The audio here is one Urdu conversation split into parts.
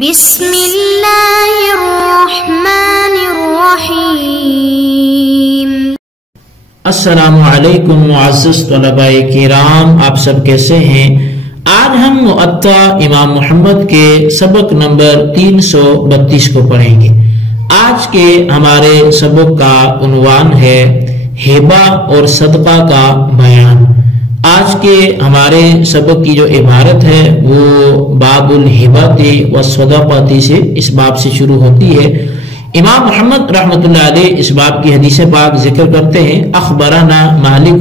بسم اللہ الرحمن الرحیم۔ السلام علیکم معزز طلباء کرام، آپ سب کیسے ہیں؟ آج ہم مؤطا امام محمد کے سبق نمبر 332 کو پڑھیں گے۔ آج کے ہمارے سبق کا عنوان ہے ہبہ اور صدقہ کا بیان۔ آج کے ہمارے سبق کی جو عبارت ہے وہ باب الہبۃ والصدقۃ سے اس باب سے شروع ہوتی ہے۔ امام محمد رحمۃ اللہ علیہ اس باب کی حدیث پاک ذکر کرتے ہیں، اخبرنا مالک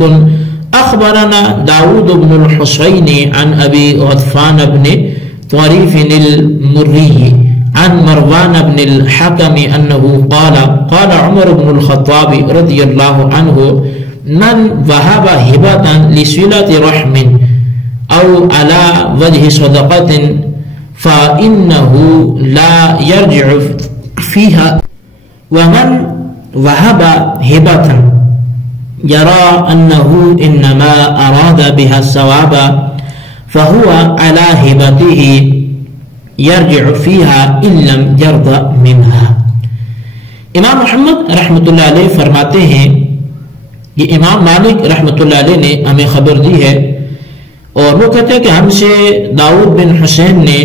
اخبرنا داؤد بن الحسین عن ابی غطفان بن طریف المری عن مروان بن الحکم انه قال عمر بن الخطاب رضی اللہ عنہ من وهب هبة لصلة رحم او على وجه صدقة فإنه لا يرجع فيها، ومن وهب هبة يرى أنه إنما أراد بها الثواب فهو على هبته يرجع فيها إن لم يرضى منها۔ امام محمد رحمۃ اللہ علیہ فرماتے ہیں، یہ امام مالک رحمۃ اللہ علیہ نے ہمیں خبر دی ہے، اور وہ کہتے ہیں کہ ہم سے داؤد بن حسین نے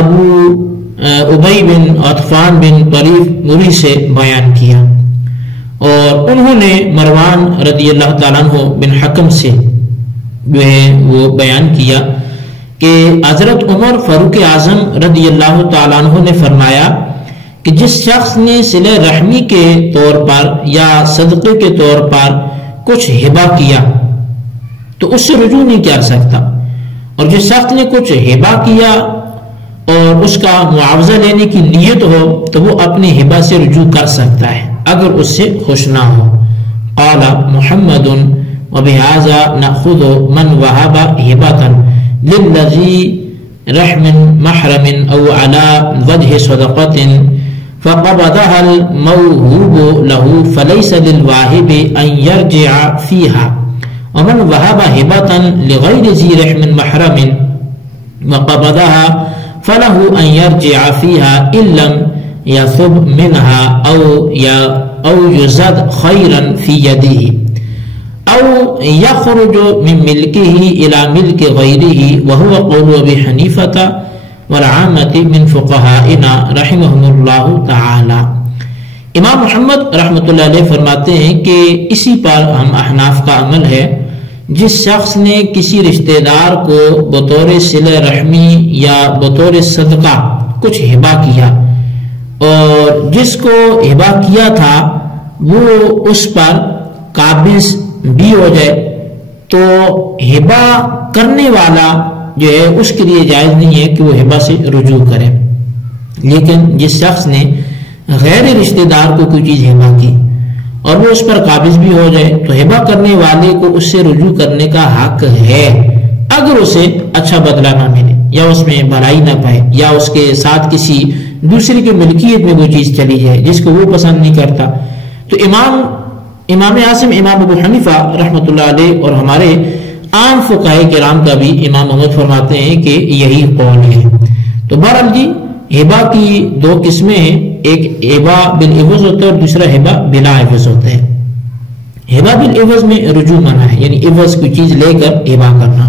ابو ابی بن غطفان بن طریف مری سے بیان کیا، اور انہوں نے مروان رضی اللہ تعالیٰ عنہ بن حکم سے جو ہے وہ بیان کیا کہ حضرت عمر فاروق اعظم رضی اللہ تعالیٰ عنہ نے فرمایا کہ جس شخص نے صلہ رحمی کے طور پر یا صدقے کے طور پر کچھ ہبہ کیا تو اس سے رجوع نہیں کر سکتا، اور جس شخص نے کچھ ہبہ کیا اور اس کا معاوضہ لینے کی نیت ہو تو وہ اپنی ہبہ سے رجوع کر سکتا ہے اگر اس سے خوش نہ ہو۔ قال محمد وبهذا نأخذ من وهب هبة للذي رحم محرم او على وجه صدقة فقبضها الموهوب له فليس للواهب أن يرجع فيها، ومن وهب هبة لغير ذي رحم محرم وقبضها فله أن يرجع فيها إن لم يثب منها أو يزد خيرا في يده أو يخرج من ملكه إلى ملك غيره، وهو قول أبي حنيفة والعامة من فقهائنا رحمهم اللہ تعالی۔ امام محمد رحمۃ اللہ علیہ فرماتے ہیں کہ اسی پر ہم احناف کا عمل ہے، جس شخص نے کسی رشتہ دار کو بطور صلہ رحمی یا بطور صدقہ کچھ ہبہ کیا، اور جس کو ہبہ کیا تھا وہ اس پر قابض بھی ہو جائے تو ہبہ کرنے والا جو ہے اس کے لیے جائز نہیں ہے کہ وہ ہبہ سے رجوع کرے، لیکن جس شخص نے غیر رشتہ دار کو کوئی چیز ہبہ کی اور وہ اس پر قابض بھی ہو جائے تو ہبہ کرنے والے کو اس سے رجوع کرنے کا حق ہے، اگر اسے اچھا بدلہ نہ ملے یا اس میں بھلائی نہ پائے یا اس کے ساتھ کسی دوسرے کی ملکیت میں وہ چیز چلی جائے جس کو وہ پسند نہیں کرتا۔ تو امام اعظم امام ابو حنیفہ رحمۃ اللہ علیہ اور ہمارے عام فقہاء کرام کا بھی امام محمد فرماتے ہیں کہ یہی قول ہے۔ تو بہرحال جی ہبہ کی دو قسمیں ہیں، ایک ہبہ بالعوض ہوتا ہے اور دوسرا ہبہ بلا عوض ہوتا ہے۔ ہبہ بالعوض میں رجوع منع ہے، یعنی عوض کوئی چیز لے کر ہبہ کرنا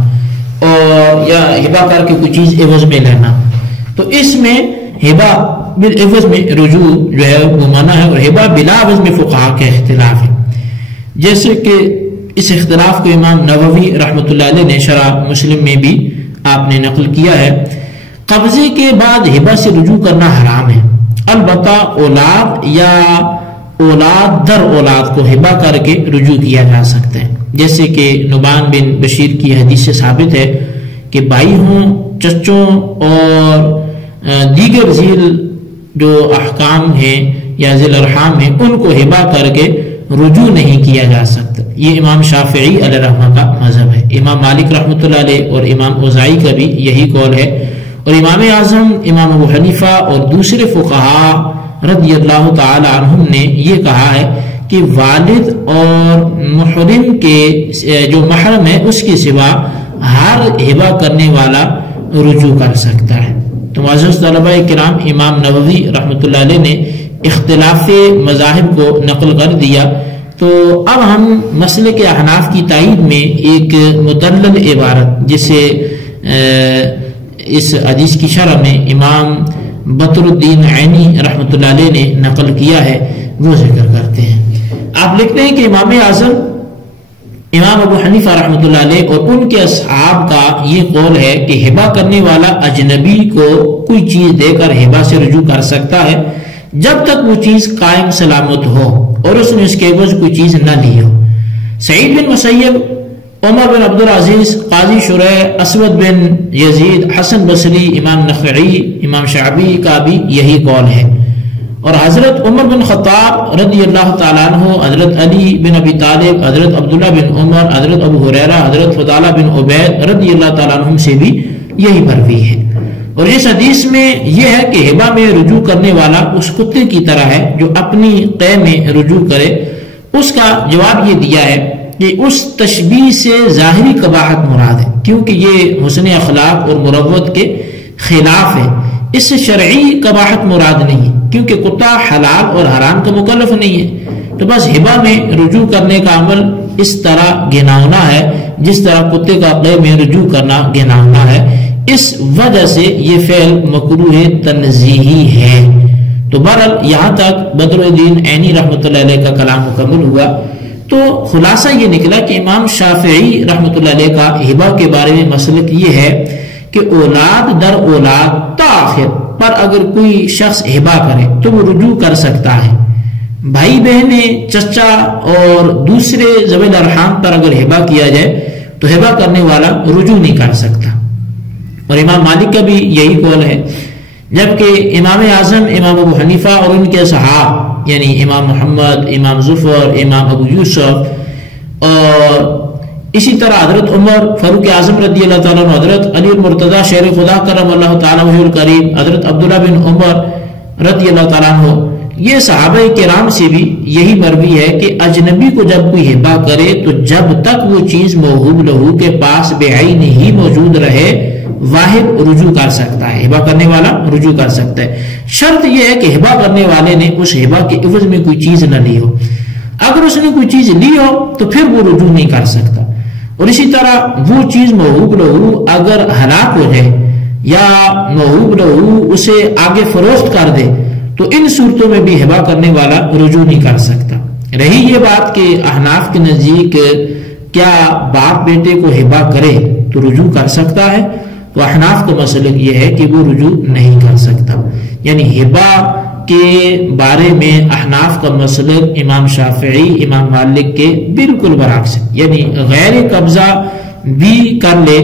اور یا ہبہ کر کے کوئی چیز عوض میں لینا، تو اس میں ہبہ بالعوض میں رجوع جو ہے وہ منع ہے، اور ہبہ بلا عوض میں فقہاء کا اختلاف ہے، جیسے کہ اس اختلاف کو امام نووی رحمۃ اللہ علیہ نے شرح مسلم میں بھی آپ نے نقل کیا ہے۔ قبضے کے بعد ہبہ سے رجوع کرنا حرام ہے، البتہ اولاد یا اولاد در اولاد کو ہبہ کر کے رجوع کیا جا سکتا ہے، جیسے کہ نعمان بن بشیر کی حدیث سے ثابت ہے کہ بھائی ہوں، چچوں اور دیگر ذیل جو احکام ہیں یا ذیل ارحام ہیں ان کو ہبہ کر کے رجوع نہیں کیا جا سکتا۔ یہ امام شافعی علیہ رحمہ کا مذہب ہے، امام مالک رحمۃ اللہ علیہ اور امام اوزاعی کا بھی یہی قول ہے، اور امام اعظم امام ابو حنیفہ اور دوسرے فقہاء رضی اللہ تعالی عنہم نے یہ کہا ہے کہ والد اور محرم کے جو محرم ہے اس کے سوا ہر ہبہ کرنے والا رجوع کر سکتا ہے، تو معزز طلبہ کرام، امام نووی رحمۃ اللہ علیہ نے اختلاف مذاہب کو نقل کر دیا. تو اب ہم مسلک احناف کی تائید میں ایک مدلل عبارت جسے اس حدیث کی شرح میں امام بدر الدین عینی رحمۃ اللہ علیہ نے نقل کیا ہے وہ ذکر کرتے ہیں. آپ لکھتے ہیں کہ امام اعظم امام ابو حنیفہ رحمۃ اللہ علیہ اور ان کے اصحاب کا یہ قول ہے کہ ہبہ کرنے والا اجنبی کو کوئی چیز دے کر ہبہ سے رجوع کر سکتا ہے جب تک وہ چیز قائم سلامت ہو اور اس نے اس کے عوض کوئی چیز نہ لی ہو. سعید بن مسیب، عمر بن عبد العزیز، قاضی شریح، اسود بن یزید، حسن بصری، امام نخعی، امام شعبی کا بھی یہی قول ہے. اور حضرت عمر بن خطاب رضی اللہ تعالیٰ عنہ، حضرت علی بن ابی طالب، حضرت عبداللہ بن عمر، حضرت ابو ہریرہ، حضرت فضالہ بن عبید رضی اللہ تعالیٰ عنہ سے بھی یہی مروی ہے. اور اس حدیث میں یہ ہے کہ ہبہ میں رجوع کرنے والا اس کتے کی طرح ہے جو اپنی قے میں رجوع کرے. اس کا جواب یہ دیا ہے کہ اس تشبیہ سے ظاہری قباحت مراد ہے کیونکہ یہ حسن اخلاق اور مروت کے خلاف ہے. اس سے شرعی قباحت مراد نہیں ہے کیونکہ کتا حلال اور حرام کا مکلف نہیں ہے. تو بس ہبہ میں رجوع کرنے کا عمل اس طرح گناونا ہے جس طرح کتے کا قے میں رجوع کرنا گناونا ہے. اس وجہ سے یہ فعل مکروہ تنزیہی ہے. تو بہرحال یہاں تک بدر الدین عینی رحمۃ اللہ علیہ کا کلام مکمل ہوا. تو خلاصہ یہ نکلا کہ امام شافعی رحمۃ اللہ علیہ کا ہبہ کے بارے میں مسلک یہ ہے کہ اولاد در اولاد تاخیر پر اگر کوئی شخص ہبہ کرے تو وہ رجوع کر سکتا ہے. بھائی بہنیں، چچا اور دوسرے ذوی الارحام پر اگر ہبہ کیا جائے تو ہبہ کرنے والا رجوع نہیں کر سکتا. اور امام مالک کا بھی یہی قول ہے. جبکہ امام اعظم امام ابو حنیفہ اور ان کے صحاب یعنی امام محمد، امام ظفر، امام ابو یوسف اور اسی طرح حضرت عمر فاروق اعظم رضی اللہ تعالیٰ عنہ، حضرت علی المرتضی شیر خدا کرم اللہ تعالیٰ وجہ الکریم، حضرت عبداللہ بن عمر رضی اللہ تعالیٰ عنہ، یہ صحابہ کرام سے بھی یہی مروی ہے کہ اجنبی کو جب کوئی ہبہ کرے تو جب تک وہ چیز موہوب لہو کے پاس بعین ہی موجود رہے واحد رجوع کر سکتا ہے، ہبہ کرنے والا رجوع کر سکتا ہے. شرط یہ ہے کہ ہبہ کرنے والے نے اس ہبہ کے عوض میں کوئی چیز نہ لی ہو. اگر اس نے کوئی چیز لی ہو تو پھر وہ رجوع نہیں کر سکتا. اور اسی طرح وہ چیز موہوب لہو اگر ہلاک ہو جائے یا موہوب لہو اسے آگے فروخت کر دے تو ان صورتوں میں بھی ہبہ کرنے والا رجوع نہیں کر سکتا. رہی یہ بات کہ احناف کے نزدیک کیا باپ بیٹے کو ہبہ کرے تو رجوع کر سکتا ہے، تو احناف کا مسلک یہ ہے کہ وہ رجوع نہیں کر سکتا. یعنی ہبہ کے بارے میں احناف کا مسلک امام شافعی، امام مالک کے بالکل برعکس ہے. یعنی غیر قبضہ بھی کر لے،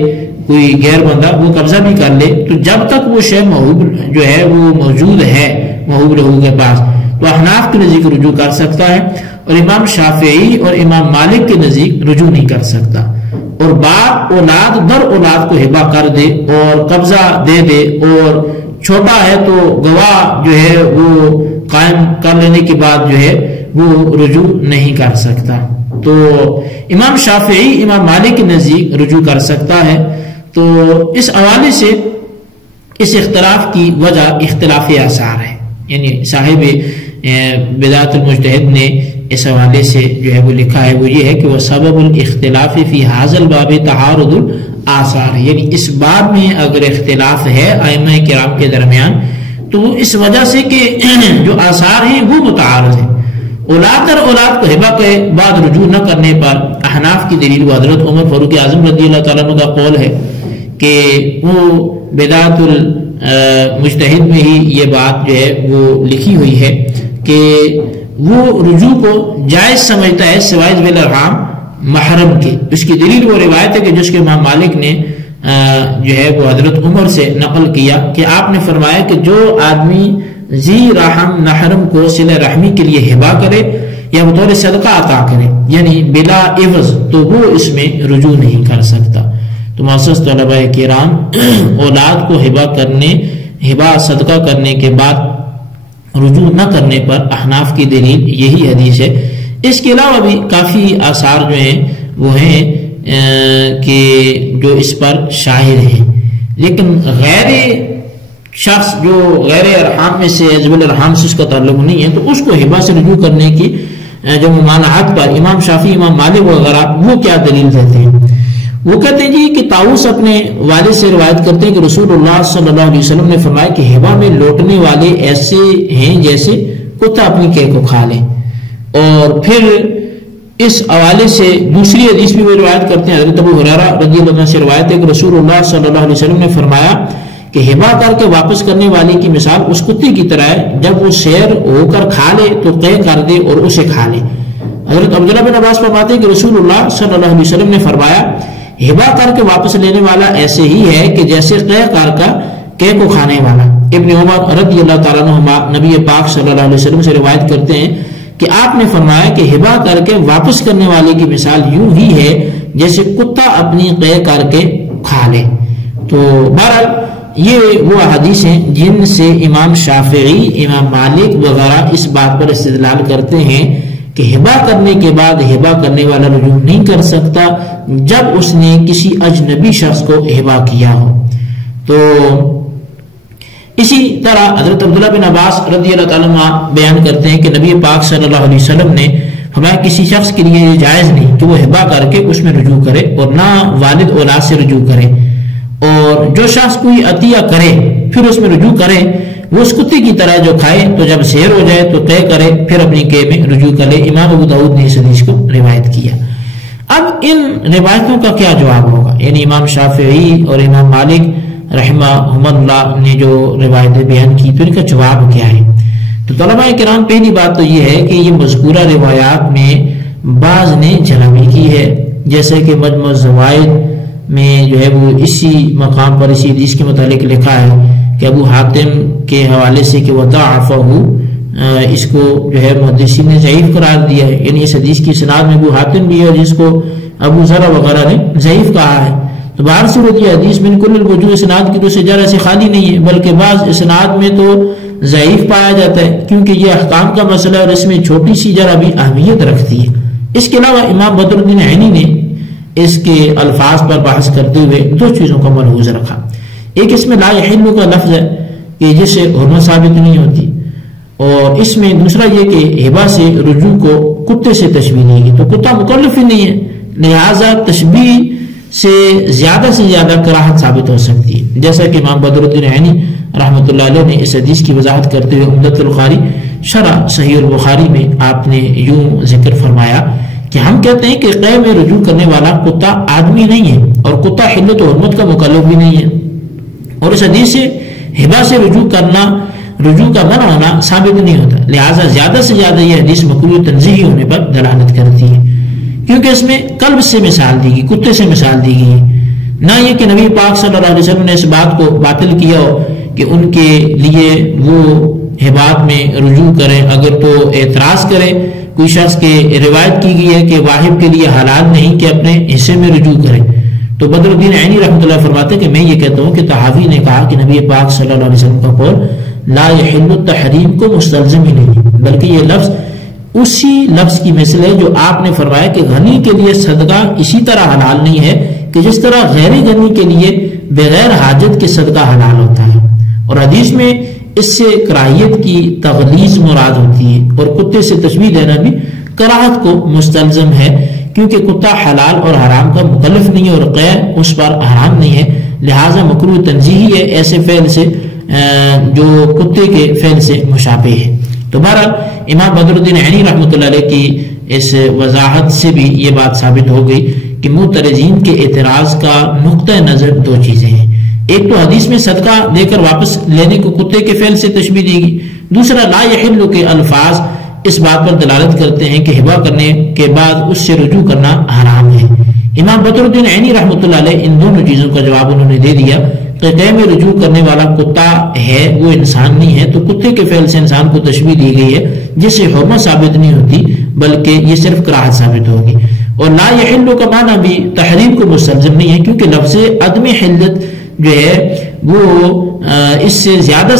کوئی غیر بندہ وہ قبضہ بھی کر لے تو جب تک وہ شے موہوب جو ہے وہ موجود ہے موہوب لہو کے پاس تو احناف کے نزدیک رجوع کر سکتا ہے. اور امام شافعی اور امام مالک کے نزدیک رجوع نہیں کر سکتا. اور باپ اولاد در اولاد کو ہبہ کر دے اور قبضہ دے دے اور چھوٹا ہے تو گواہ جو ہے وہ قائم کر لینے کے بعد جو ہے وہ رجوع نہیں کر سکتا. تو امام شافعی امام مالک کے نزدیک رجوع کر سکتا ہے. تو اس حوالے سے اس اختلاف کی وجہ اختلاف آثار ہے. یعنی صاحب بدایت المجتہد نے اس حوالے سے جو ہے وہ لکھا ہے وہ یہ ہے کہ وہ سبب الاختلاف فی ھذا الباب تعارض الاثار، یعنی اس باب میں اگر اختلاف ہے ائمہ کرام کے درمیان تو اس وجہ سے کہ جو آثار ہیں وہ متعارض ہیں. اولاد در اولاد کو ہبہ کے بعد رجوع نہ کرنے پر احناف کی دلیل وہ حضرت عمر فاروق اعظم رضی اللہ تعالیٰ عنہ کا قول ہے کہ وہ بدایت المجتہد میں ہی یہ بات جو ہے وہ لکھی ہوئی ہے کہ وہ رجوع کو جائز سمجھتا ہے سوائے ذوی الارحام محرم کے. اس کی دلیل وہ روایت ہے کہ جس کے امام مالک نے جو ہے وہ حضرت عمر سے نقل کیا کہ آپ نے فرمایا کہ جو آدمی ذی رحم محرم کو صلہ رحمی کے لیے ہبہ کرے یا بطور صدقہ عطا کرے یعنی بلا عوض تو وہ اس میں رجوع نہیں کر سکتا. تو معزز طلبہ کرام، اولاد کو ہبہ صدقہ کرنے کے بعد رجوع نہ کرنے پر احناف کی دلیل یہی حدیث ہے. اس کے علاوہ بھی کافی آثار جو ہیں وہ ہیں کہ جو اس پر شاہد ہیں، لیکن غیر شخص جو غیر ارحام میں سے ذوی الارحام سے اس کا تعلق نہیں ہے تو اس کو ہبہ سے رجوع کرنے کی جو ممانعت پر امام شافعی امام مالک وغیرہ وہ کیا دلیل دیتے ہیں؟ وہ کہتے ہیں جی کہ طاؤس اپنے والد سے روایت کرتے ہیں کہ رسول اللہ صلی اللہ علیہ وسلم نے فرمایا کہ ہبہ میں لوٹنے والے ایسے ہیں جیسے کتا اپنی کیک کو کھا لے. اور پھر اس حوالے سے دوسری حدیث بھی وہ روایت کرتے ہیں، حضرت ابو ہریرہ رضی اللہ عنہ سے روایت ہے کہ رسول اللہ صلی اللہ علیہ وسلم نے فرمایا کہ ہبہ کر کے واپس کرنے والے کی مثال اس کتے کی طرح ہے، جب وہ سیر ہو کر کھا لے تو قے کر دے اور اسے کھا لے. حضرت عبداللہ بن عباس فرماتے ہیں کہ رسول اللہ صلی اللہ علیہ وسلم نے فرمایا ہبہ کر کے واپس لینے والا ایسے ہی ہے کہ جیسے قے کر کا قے کو کھانے والا. ابن عمر رضی اللہ تعالیٰ عنہما نبی پاک صلی اللہ علیہ وسلم سے روایت کرتے ہیں کہ آپ نے فرمایا کہ ہبہ کر کے واپس کرنے والے کی مثال یوں ہی ہے جیسے کتا اپنی قے کر کے کھا لے. تو بہرحال یہ وہ احادیث ہیں جن سے امام شافعی امام مالک وغیرہ اس بات پر استدلال کرتے ہیں کہ ہبہ کرنے کے بعد ہبہ کرنے والا رجوع نہیں کر سکتا جب اس نے کسی اجنبی شخص کو ہبہ کیا ہو. تو اسی طرح حضرت عبداللہ بن عباس رضی اللہ تعالیٰ عنہ بیان کرتے ہیں کہ نبی پاک صلی اللہ علیہ وسلم نے فرمایا کسی شخص کے لیے یہ جائز نہیں کہ وہ ہبہ کر کے اس میں رجوع کرے اور نہ والد اولاد سے رجوع کرے، اور جو شخص کوئی عطیہ کرے پھر اس میں رجوع کرے وہ اس کتے کی طرح جو کھائے تو جب سیر ہو جائے تو قے کرے پھر اپنی قے میں رجوع کرے. امام ابو داؤد نے اس حدیث کو روایت کیا. اب ان روایتوں کا کیا جواب ہوگا؟ یعنی امام شافعی اور امام مالک رحمہ اللہ نے جو روایتیں بیان کی تو ان کا جواب کیا ہے؟ تو طلباء کرام پہلی بات تو یہ ہے کہ یہ مذکورہ روایات میں بعض نے جلاوی کی ہے، جیسے کہ مجموع الزوائد میں جو ہے وہ اسی مقام پر اسی حدیث کے متعلق لکھا ہے کہ ابو حاتم کے حوالے سے کہ وضعفہ اس کو جو ہے محدثین نے ضعیف قرار دیا ہے، یعنی اس حدیث کی اسناد میں ابو حاتم بھی ہے اور جس کو ابو ذر وغیرہ نے ضعیف کہا ہے. تو باہر صورت یہ حدیث من کل الوجوہ اسناد کی تو سجارہ سے خالی نہیں ہے، بلکہ بعض اسناد میں تو ضعیف پایا جاتا ہے کیونکہ یہ احکام کا مسئلہ اور اس میں چھوٹی سی ذرا بھی اہمیت رکھتی ہے. اس کے علاوہ امام بدر الدین عینی نے اس کے الفاظ پر بحث کرتے ہوئے دو چیزوں کا ملحوظ رکھا. ایک اس میں لا یحل کا لفظ ہے کہ جس سے حرمت ثابت نہیں ہوتی، اور اس میں دوسرا یہ کہ ہبہ سے رجوع کو کتے سے تشبیہ نہیں کی، تو کتا مکلف ہی نہیں ہے، لہذا تشبیہ سے زیادہ کراہت ثابت ہو سکتی ہے. جیسا کہ امام بدر الدین عینی رحمۃ اللہ علیہ نے اس حدیث کی وضاحت کرتے ہوئے عمدۃ القاری شرح صحیح البخاری میں آپ نے یوں ذکر فرمایا کہ ہم کہتے ہیں کہ قے میں رجوع کرنے والا کتا آدمی نہیں ہے اور کتا حلت و حرمت کا مکلف بھی نہیں ہے، اور اس حدیث سے ہبہ سے رجوع کا منع ہونا ثابت نہیں ہوتا. لہٰذا زیادہ سے زیادہ یہ حدیث مکروہ تنزیہی ہونے پر دلالت کرتی ہے، کیونکہ اس میں کلب سے مثال دی گئی، کتے سے مثال دی گئی ہے. نہ یہ کہ نبی پاک صلی اللہ علیہ وسلم نے اس بات کو باطل کیا ہو کہ ان کے لیے وہ ہبات میں رجوع کریں. اگر تو اعتراض کرے کوئی شخص کے روایت کی گئی ہے کہ واہب کے لیے حلال نہیں کہ اپنے حصے میں رجوع کرے، تو بدر الدین عینی رحمۃ اللہ فرماتے کہ میں یہ کہتا ہوں کہ طحاوی نے کہا کہ نبی پاک صلی اللہ علیہ وسلم کا قول لا یحل التحریم کو مستلزم ہی نہیں، بلکہ یہ لفظ اسی لفظ کی مثل ہے جو آپ نے فرمایا کہ غنی کے لیے صدقہ اسی طرح حلال نہیں ہے کہ جس طرح غیر غنی کے لیے بغیر حاجت کے صدقہ حلال ہوتا ہے. اور حدیث میں اس سے کراہیت کی تغلیظ مراد ہوتی ہے، اور کتے سے تشبیہ دینا بھی کراہت کو مستلزم ہے کیونکہ کتا حلال اور حرام کا مکلف نہیں ہے اور قے اس پر حرام نہیں ہے، لہٰذا مکروہ تنزیہی ہے ایسے فعل سے جو کتے کے فعل سے مشابہ ہے. تو بہرحال امام بدر الدین عینی رحمۃ اللہ علیہ کی اس وضاحت سے بھی یہ بات ثابت ہو گئی کہ معترضین کے اعتراض کا نقطہ نظر دو چیزیں ہیں. ایک تو حدیث میں صدقہ دے کر واپس لینے کو کتے کے فعل سے تشبیہ دی گئی، دوسرا لا یحل کے الفاظ اس بات پر دلالت کرتے ہیں کہ ہبہ کرنے کے بعد اس سے رجوع کرنا حرام ہے. امام بدر الدین عینی رحمۃ اللہ علیہ ان دونوں چیزوں کا جواب انہوں نے دے دیا کہ قے میں رجوع کرنے والا کتا ہے وہ انسان نہیں ہے، تو کتے کے فعل سے انسان کو تشبیہ دی گئی ہے جس سے حرمت ثابت نہیں ہوتی بلکہ یہ صرف کراہت ثابت ہوگی. اور لا یحل کا معنی بھی تحریم کو مستلزم نہیں ہے کیونکہ لفظ عدم حلت جو ہے وہ اس سے زیادہ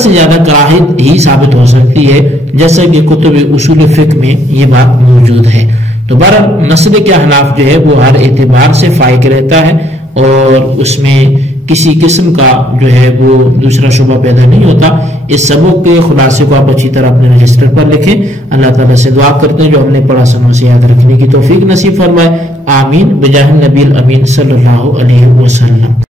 کراہت ہی ثابت ہو سکتی ہے، جیسا کہ کتب اصول فقہ میں یہ بات موجود ہے. تو بہرحال مسئلے کے احناف جو ہے وہ ہر اعتبار سے فائق رہتا ہے اور اس میں کسی قسم کا جو ہے وہ دوسرا شبہ پیدا نہیں ہوتا۔ اس سبق کے خلاصے کو آپ اچھی طرح اپنے رجسٹر پر لکھیں۔ اللہ تعالیٰ سے دعا کرتے ہیں جو ہم نے پڑھا سنا سے یاد رکھنے کی توفیق نصیب فرمائے، آمین بجاہ النبی الامین صلی اللہ علیہ وسلم۔